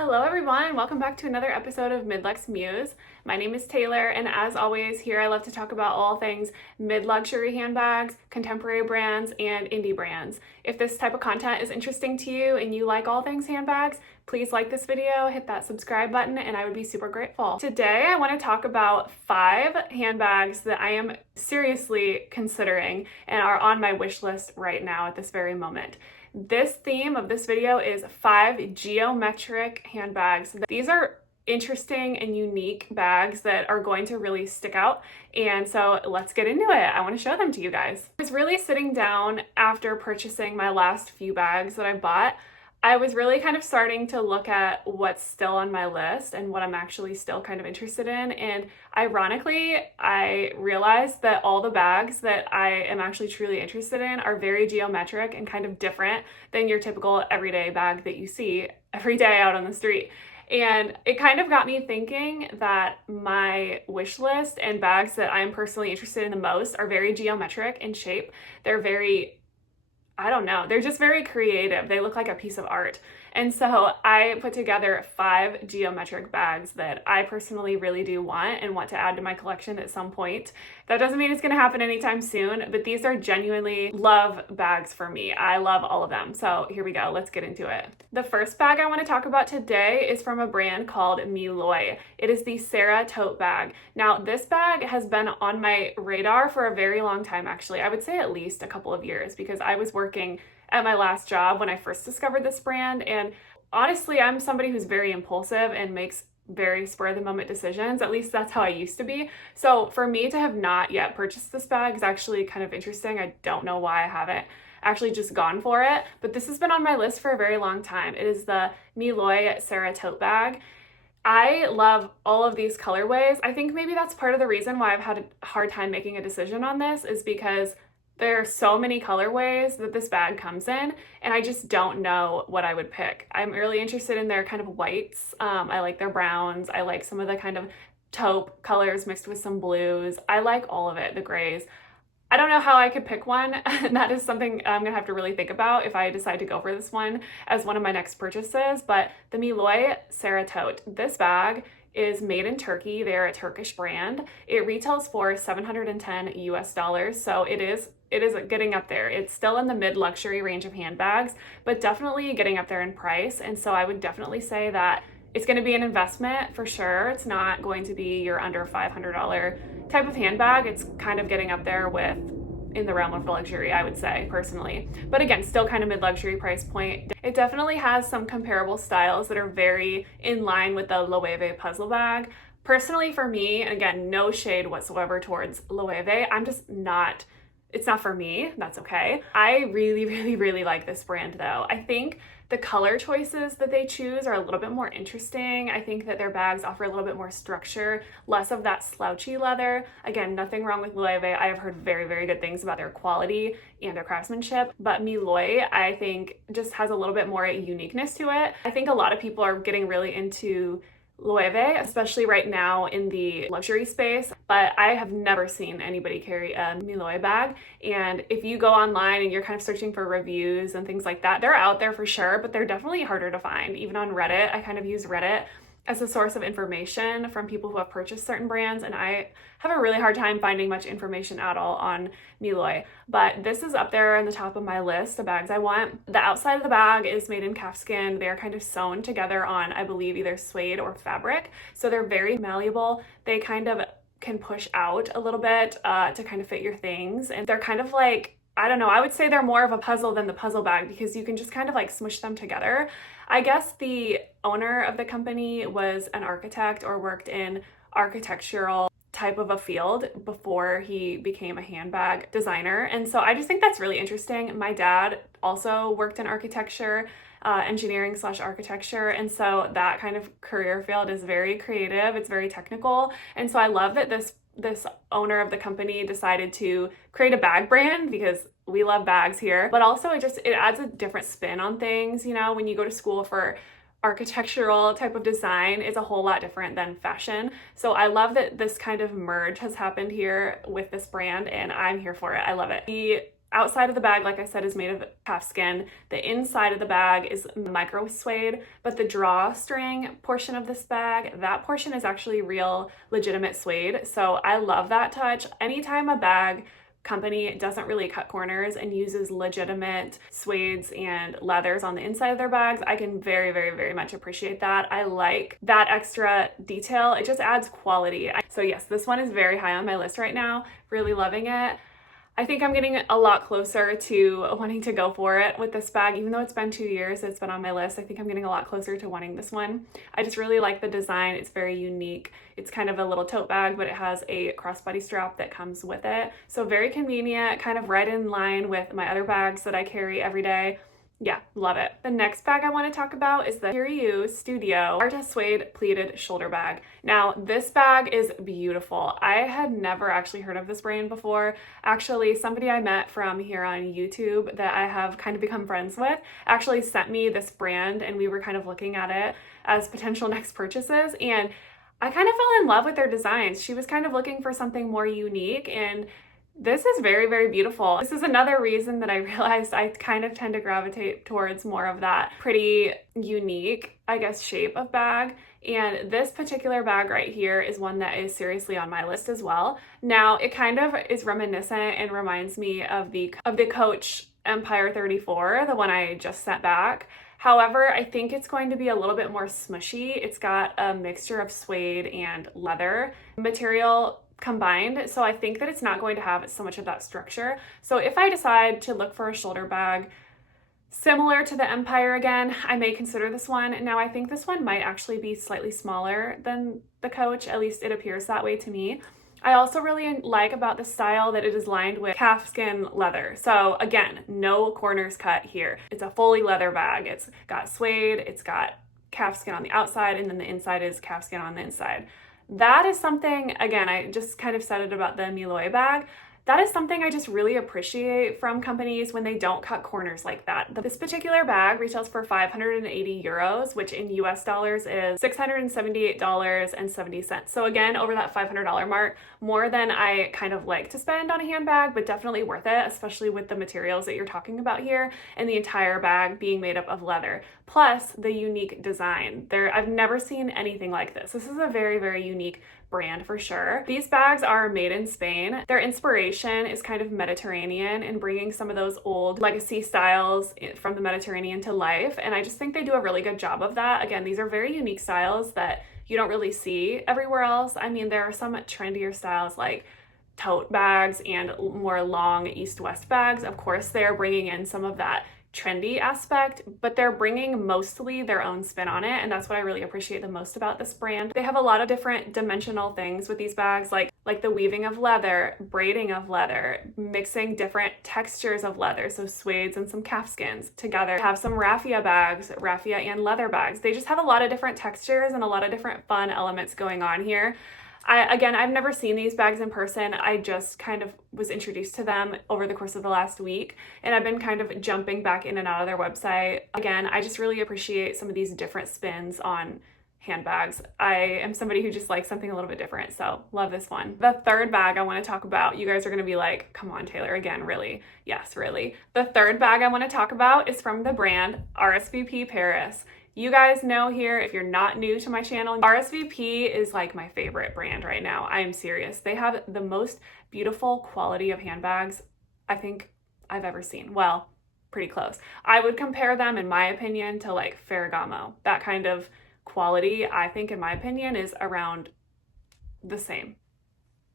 Hello everyone, welcome back to another episode of Midluxemuse. My name is Taylor, and as always, here I love to talk about all things mid-luxury handbags, contemporary brands, and indie brands. If this type of content is interesting to you and you like all things handbags, please like this video, hit that subscribe button, and I would be super grateful. Today, I want to talk about 5 handbags that I am seriously considering and are on my wish list right now at this very moment. This theme of this video is 5 geometric handbags. These are interesting and unique bags that are going to really stick out, and so let's get into it. I want to show them to you guys. I was really sitting down after purchasing my last few bags that I bought. I was really kind of starting to look at what's still on my list and what I'm actually still kind of interested in. And ironically, I realized that all the bags that I am actually truly interested in are very geometric and kind of different than your typical everyday bag that you see every day out on the street. And it kind of got me thinking that my wish list and bags that I'm personally interested in the most are very geometric in shape. They're very, I don't know, they're just very creative. They look like a piece of art. And so I put together 5 geometric bags that I personally really do want and want to add to my collection at some point. That doesn't mean it's going to happen anytime soon, but these are genuinely love bags for me. I love all of them. So here we go. Let's get into it. The first bag I want to talk about today is from a brand called Mlouye. It is the Sera tote bag. Now, this bag has been on my radar for a very long time, actually. I would say at least a couple of years, because I was working at my last job when I first discovered this brand. And honestly, I'm somebody who's very impulsive and makes very spur-of-the-moment decisions. At least that's how I used to be. So for me to have not yet purchased this bag is actually kind of interesting. I don't know why I haven't actually just gone for it, but this has been on my list for a very long time. It is the Mlouye Sera tote bag. I love all of these colorways. I think maybe that's part of the reason why I've had a hard time making a decision on this, is because there are so many colorways that this bag comes in, and I just don't know what I would pick. I'm really interested in their kind of whites. I like their browns. I like some of the kind of taupe colors mixed with some blues. I like all of it, the grays. I don't know how I could pick one, and that is something I'm gonna have to really think about if I decide to go for this one as one of my next purchases. But the Mlouye Sera tote, this bag is made in Turkey. They're a Turkish brand. It retails for $710 US, so it is getting up there. It's still in the mid-luxury range of handbags, but definitely getting up there in price. And so I would definitely say that it's going to be an investment for sure. It's not going to be your under $500 type of handbag. It's kind of getting up there with in the realm of luxury, I would say, personally. But again, still kind of mid-luxury price point. It definitely has some comparable styles that are very in line with the Loewe puzzle bag. Personally, for me, again, no shade whatsoever towards Loewe. It's not for me. That's okay. I really like this brand though. I think the color choices that they choose are a little bit more interesting. I think that their bags offer a little bit more structure, less of that slouchy leather. Again, nothing wrong with Loewe. I have heard very good things about their quality and their craftsmanship, but Mlouye, I think, just has a little bit more uniqueness to it. I think a lot of people are getting really into Loewe, especially right now in the luxury space, but I have never seen anybody carry a Mlouye bag. And if you go online and you're kind of searching for reviews and things like that, they're out there for sure, but they're definitely harder to find. Even on Reddit, I kind of use Reddit as a source of information from people who have purchased certain brands, and I have a really hard time finding much information at all on Mlouye. But this is up there on the top of my list of bags I want. The outside of the bag is made in calfskin. They're kind of sewn together on, I believe, either suede or fabric. So they're very malleable. They kind of can push out a little bit to kind of fit your things. And they're kind of like, I don't know, I would say they're more of a puzzle than the puzzle bag, because you can just kind of like smush them together. I guess the owner of the company was an architect or worked in architectural type of a field before he became a handbag designer. And so I just think that's really interesting. My dad also worked in architecture, engineering/architecture. And so that kind of career field is very creative. It's very technical. And so I love that this owner of the company decided to create a bag brand, because we love bags here, but also it adds a different spin on things. You know, when you go to school for architectural type of design, it's a whole lot different than fashion. So I love that this kind of merge has happened here with this brand, and I'm here for it. I love it. The outside of the bag, like I said, is made of calfskin. The inside of the bag is micro suede, but the drawstring portion of this bag, that portion is actually real legitimate suede. So I love that touch. Anytime a bag company doesn't really cut corners and uses legitimate suedes and leathers on the inside of their bags, I can very, very, very much appreciate that. I like that extra detail. It just adds quality. So yes, this one is very high on my list right now. Really loving it. I think I'm getting a lot closer to wanting to go for it with this bag. Even though it's been 2 years, it's been on my list, I think I'm getting a lot closer to wanting this one. I just really like the design. It's very unique. It's kind of a little tote bag, but it has a crossbody strap that comes with it. So very convenient, kind of right in line with my other bags that I carry every day. Yeah, love it. The next bag I want to talk about is the Hereu Studio Arte Suede Pleated Shoulder Bag. Now, this bag is beautiful. I had never actually heard of this brand before. Actually, somebody I met from here on YouTube that I have kind of become friends with actually sent me this brand, and we were kind of looking at it as potential next purchases, and I kind of fell in love with their designs. She was kind of looking for something more unique, and this is very, very beautiful. This is another reason that I realized I kind of tend to gravitate towards more of that pretty unique, I guess, shape of bag. And this particular bag right here is one that is seriously on my list as well. Now, it kind of is reminiscent and reminds me of the Coach Empire 34, the one I just sent back. However, I think it's going to be a little bit more smushy. It's got a mixture of suede and leather material combined, so I think that it's not going to have so much of that structure. So if I decide to look for a shoulder bag similar to the Empire again, I may consider this one. Now, I think this one might actually be slightly smaller than the Coach, at least it appears that way to me. I also really like about the style that it is lined with calfskin leather. So again, no corners cut here. It's a fully leather bag. It's got suede, it's got calfskin on the outside, and then the inside is calfskin on the inside. That is something, again, I just kind of said it about the Mlouye bag. That is something I just really appreciate from companies when they don't cut corners like that. This particular bag retails for 580 euros, which in US dollars is $678.70. So again, over that $500 mark, more than I kind of like to spend on a handbag, but definitely worth it, especially with the materials that you're talking about here and the entire bag being made up of leather. Plus the unique design. I've never seen anything like this. This is a very, very unique brand for sure. These bags are made in Spain. Their inspiration is kind of Mediterranean and bringing some of those old legacy styles from the Mediterranean to life. And I just think they do a really good job of that. Again, these are very unique styles that you don't really see everywhere else. I mean, there are some trendier styles like tote bags and more long east-west bags. Of course, they're bringing in some of that trendy aspect, but they're bringing mostly their own spin on it, and that's what I really appreciate the most about this brand. They have a lot of different dimensional things with these bags, like the weaving of leather, braiding of leather, mixing different textures of leather, so suedes and some calfskins together. They have some raffia bags, raffia and leather bags. They just have a lot of different textures and a lot of different fun elements going on here. Again, I've never seen these bags in person. I just kind of was introduced to them over the course of the last week, and I've been kind of jumping back in and out of their website. Again, I just really appreciate some of these different spins on handbags. I am somebody who just likes something a little bit different, so love this one. The third bag I want to talk about, you guys are going to be like, come on, Taylor, again, really? Yes, really. The third bag I want to talk about is from the brand RSVP Paris. You guys know here, if you're not new to my channel, RSVP is like my favorite brand right now. I am serious. They have the most beautiful quality of handbags I think I've ever seen. Well, pretty close. I would compare them, in my opinion, to like Ferragamo. That kind of quality, I think, in my opinion, is around the same,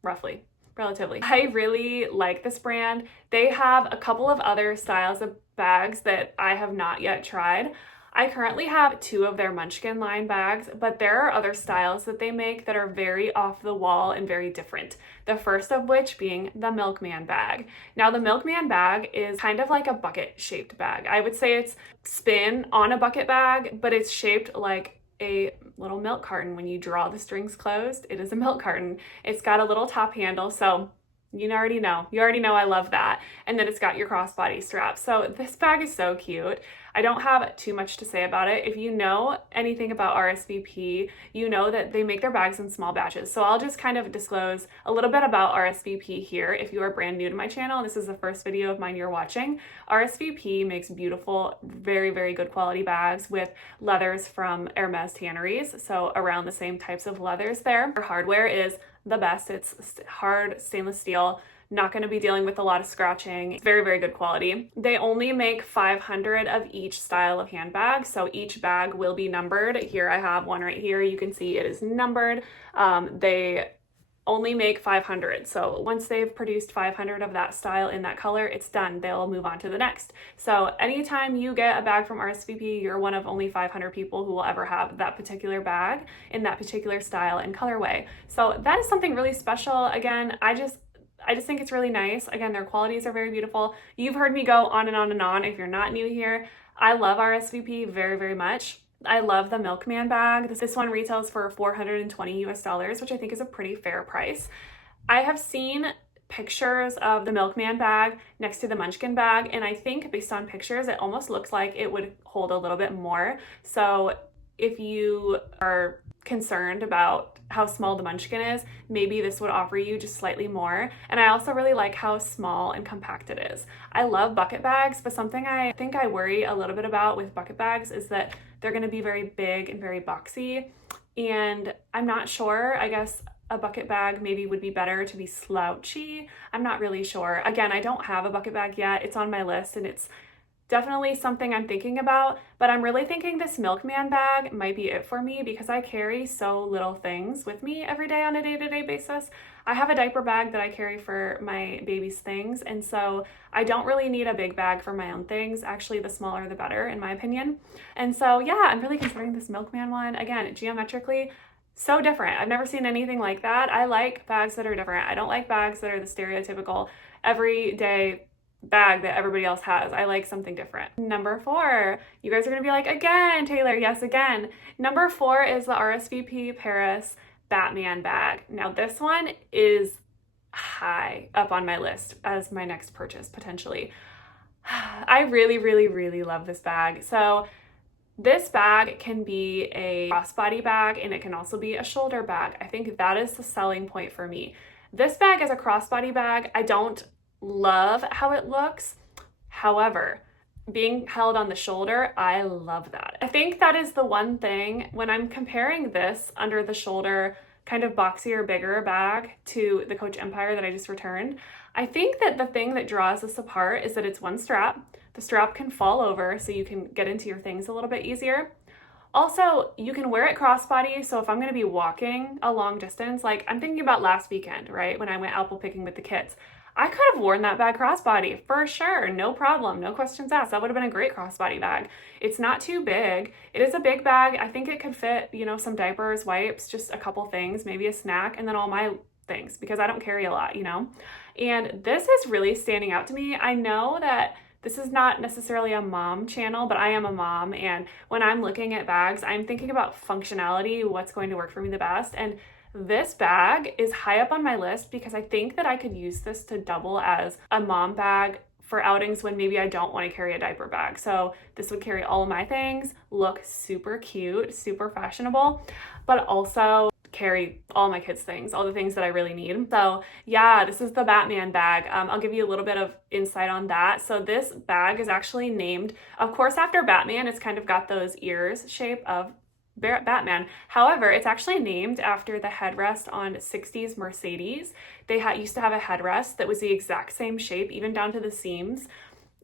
roughly. Relatively. I really like this brand. They have a couple of other styles of bags that I have not yet tried. I currently have 2 of their Munchkin line bags, but there are other styles that they make that are very off the wall and very different. The first of which being the Milkman bag. Now, the Milkman bag is kind of like a bucket shaped bag. I would say it's spin on a bucket bag, but it's shaped like a little milk carton. When you draw the strings closed, it is a milk carton. It's got a little top handle, so you already know I love that. And then it's got your crossbody strap. So this bag is so cute. I don't have too much to say about it. If you know anything about RSVP, you know that they make their bags in small batches. So I'll just kind of disclose a little bit about RSVP here. If you are brand new to my channel and this is the first video of mine you're watching, RSVP makes beautiful, very, very good quality bags with leathers from Hermes tanneries. So around the same types of leathers there. Their hardware is the best. It's hard stainless steel. Not going to be dealing with a lot of scratching. It's very, very good quality. They only make 500 of each style of handbag, so each bag will be numbered. Here I have one right here. You can see it is numbered. They only make 500. So once they've produced 500 of that style in that color, it's done. They'll move on to the next. So anytime you get a bag from RSVP, you're one of only 500 people who will ever have that particular bag in that particular style and colorway. So that is something really special. Again, I just think it's really nice. Again, their qualities are very beautiful. You've heard me go on and on and on. If you're not new here, I love RSVP very, very much. I love the Milkman bag. This one retails for $420 US, which I think is a pretty fair price. I have seen pictures of the Milkman bag next to the Munchkin bag, and I think based on pictures, it almost looks like it would hold a little bit more. So if you are concerned about how small the Munchkin is, maybe this would offer you just slightly more. And I also really like how small and compact it is. I love bucket bags, but something I think I worry a little bit about with bucket bags is that they're going to be very big and very boxy. And I'm not sure. I guess a bucket bag maybe would be better to be slouchy. I'm not really sure. Again, I don't have a bucket bag yet. It's on my list and it's definitely something I'm thinking about, but I'm really thinking this Milkman bag might be it for me because I carry so little things with me every day on a day-to-day basis. I have a diaper bag that I carry for my baby's things, and so I don't really need a big bag for my own things. Actually, the smaller the better, in my opinion. And so yeah, I'm really considering this Milkman one. Again, geometrically, so different. I've never seen anything like that. I like bags that are different. I don't like bags that are the stereotypical everyday bag that everybody else has. I like something different. Number 4, you guys are gonna be like, again, Taylor, yes, again. Number 4 is the RSVP Paris Batman bag. Now this one is high up on my list as my next purchase, potentially. I really, really, really love this bag. So this bag can be a crossbody bag and it can also be a shoulder bag. I think that is the selling point for me. This bag is a crossbody bag. I don't love how it looks. However, being held on the shoulder, I love that. I think that is the one thing when I'm comparing this under the shoulder kind of boxier, bigger bag to the Coach Empire that I just returned. I think that the thing that draws this apart is that it's one strap. The strap can fall over so you can get into your things a little bit easier. Also, you can wear it crossbody, so if I'm gonna be walking a long distance, like I'm thinking about last weekend, right, when I went apple picking with the kids, I could have worn that bag crossbody for sure, no problem, no questions asked. That would have been a great crossbody bag. It's not too big. It is a big bag. I think it could fit, you know, some diapers, wipes, just a couple things, maybe a snack, and then all my things because I don't carry a lot, you know? And this is really standing out to me. I know that this is not necessarily a mom channel, but I am a mom. And when I'm looking at bags, I'm thinking about functionality, what's going to work for me the best. And this bag is high up on my list because I think that I could use this to double as a mom bag for outings when maybe I don't want to carry a diaper bag. So this would carry all of my things, look super cute, super fashionable, but also carry all my kids' things, all the things that I really need. So yeah, this is the Batman bag. I'll give you a little bit of insight on that. So this bag is actually named, of course, after Batman. It's kind of got those ears shape of Batman. However, it's actually named after the headrest on 60s Mercedes. They used to have a headrest that was the exact same shape, even down to the seams.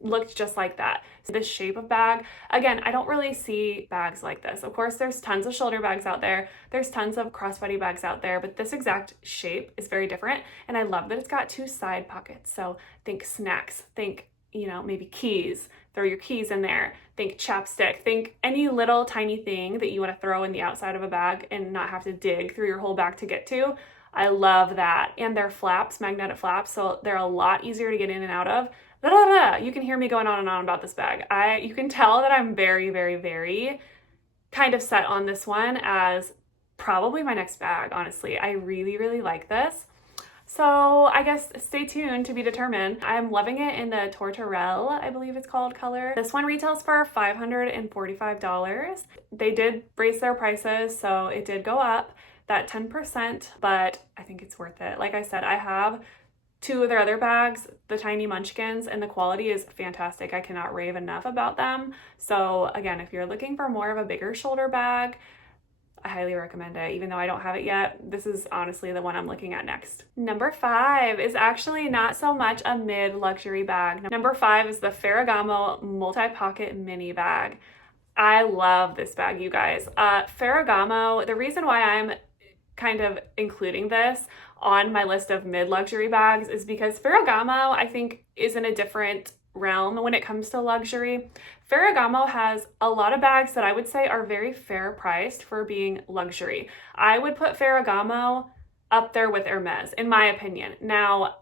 Looked just like that. So this shape of bag, again, I don't really see bags like this. Of course, there's tons of shoulder bags out there. There's tons of crossbody bags out there, but this exact shape is very different. And I love that it's got 2 side pockets. So think snacks, think, you know, maybe keys, throw your keys in there, think chapstick, think any little tiny thing that you want to throw in the outside of a bag and not have to dig through your whole bag to get to. I love that. And they're flaps, magnetic flaps, so they're a lot easier to get in and out of. You can hear me going on and on about this bag. You can tell that I'm very, very, very kind of set on this one as probably my next bag, honestly. I really, really like this. So I guess stay tuned to be determined. I'm loving it in the Tortorelle, I believe it's called, color. This one retails for $545. They did raise their prices, so it did go up that 10%, but I think it's worth it. Like I said, I have two of their other bags, the Tiny Munchkins, and the quality is fantastic. I cannot rave enough about them. So again, if you're looking for more of a bigger shoulder bag, I highly recommend it. Even though I don't have it yet, this is honestly the one I'm looking at next. Number 5 is actually not so much a mid-luxury bag. Number 5 is the Ferragamo Multipocket Mini Bag. I love this bag, you guys. Ferragamo, the reason why I'm kind of including this on my list of mid-luxury bags is because Ferragamo, I think, is in a different realm when it comes to luxury. Ferragamo has a lot of bags that I would say are very fair priced for being luxury. I would put Ferragamo up there with Hermes, in my opinion. Now,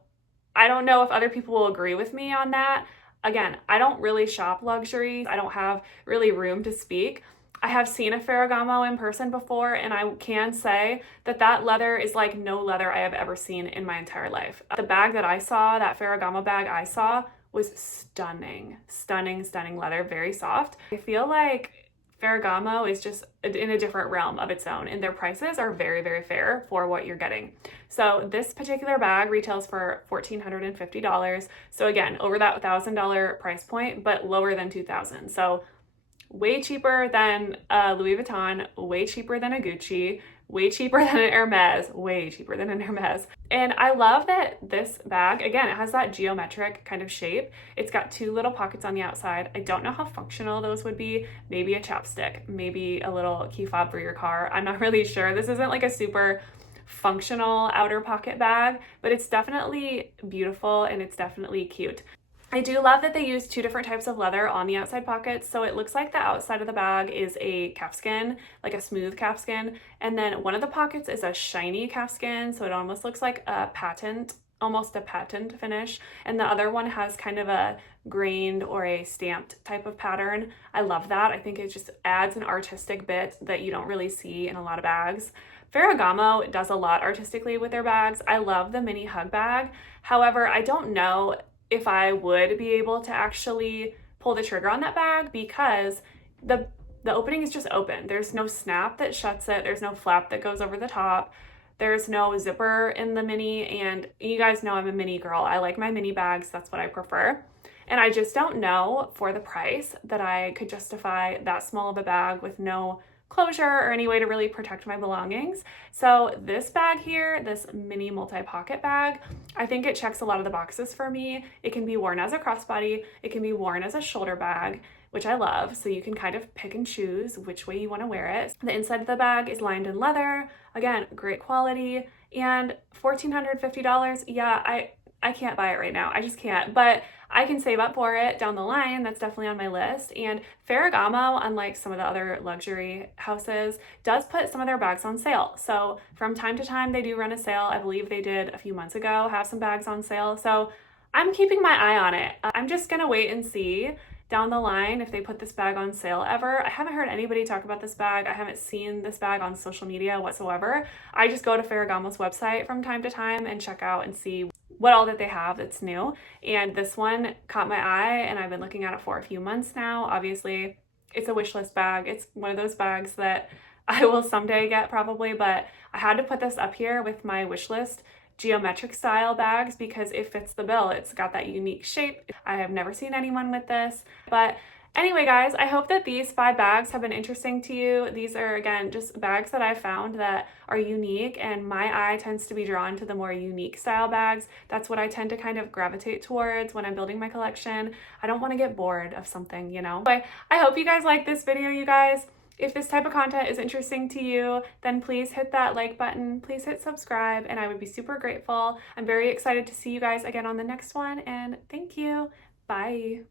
I don't know if other people will agree with me on that. Again, I don't really shop luxury. I don't have really room to speak. I have seen a Ferragamo in person before, and I can say that that leather is like no leather I have ever seen in my entire life. The bag that I saw, that Ferragamo bag I saw, was stunning, stunning, stunning leather, very soft. I feel like Ferragamo is just in a different realm of its own, and their prices are very, very fair for what you're getting. So this particular bag retails for $1,450. So again, over that $1,000 price point, but lower than $2,000. So way cheaper than a Louis Vuitton, way cheaper than a Gucci, way cheaper than an Hermes, way cheaper than an Hermes. And I love that this bag, again, it has that geometric kind of shape. It's got two little pockets on the outside. I don't know how functional those would be. Maybe a chapstick, maybe a little key fob for your car. I'm not really sure. This isn't like a super functional outer pocket bag, but it's definitely beautiful and it's definitely cute. I do love that they use two different types of leather on the outside pockets. So it looks like the outside of the bag is a calfskin, like a smooth calfskin. And then one of the pockets is a shiny calfskin. So it almost looks like a patent, almost a patent finish. And the other one has kind of a grained or a stamped type of pattern. I love that. I think it just adds an artistic bit that you don't really see in a lot of bags. Ferragamo does a lot artistically with their bags. I love the mini hug bag. However, I don't know if I would be able to actually pull the trigger on that bag because the opening is just open. There's no snap that shuts it. There's no flap that goes over the top. There's no zipper in the mini, and you guys know I'm a mini girl. I like my mini bags. That's what I prefer. And I just don't know for the price that I could justify that small of a bag with no closure or any way to really protect my belongings. So this bag here, this mini multi-pocket bag, I think it checks a lot of the boxes for me. It can be worn as a crossbody. It can be worn as a shoulder bag, which I love. So you can kind of pick and choose which way you want to wear it. The inside of the bag is lined in leather. Again, great quality. And $1,450, yeah, I can't buy it right now. I just can't, but I can save up for it down the line. That's definitely on my list. And Ferragamo, unlike some of the other luxury houses, does put some of their bags on sale. So from time to time, they do run a sale. I believe they did a few months ago have some bags on sale. So I'm keeping my eye on it. I'm just gonna wait and see down the line if they put this bag on sale ever. I haven't heard anybody talk about this bag. I haven't seen this bag on social media whatsoever. I just go to Ferragamo's website from time to time and check out and see what all that they have that's new. And this one caught my eye and I've been looking at it for a few months now. Obviously, it's a wish list bag. It's one of those bags that I will someday get probably, but I had to put this up here with my wish list geometric style bags because it fits the bill. It's got that unique shape. I have never seen anyone with this, but anyway, guys, I hope that these 5 bags have been interesting to you. These are, again, just bags that I found that are unique, and my eye tends to be drawn to the more unique style bags. That's what I tend to kind of gravitate towards when I'm building my collection. I don't want to get bored of something, you know? But I hope you guys like this video, you guys. If this type of content is interesting to you, then please hit that like button, please hit subscribe, and I would be super grateful. I'm very excited to see you guys again on the next one, and thank you. Bye.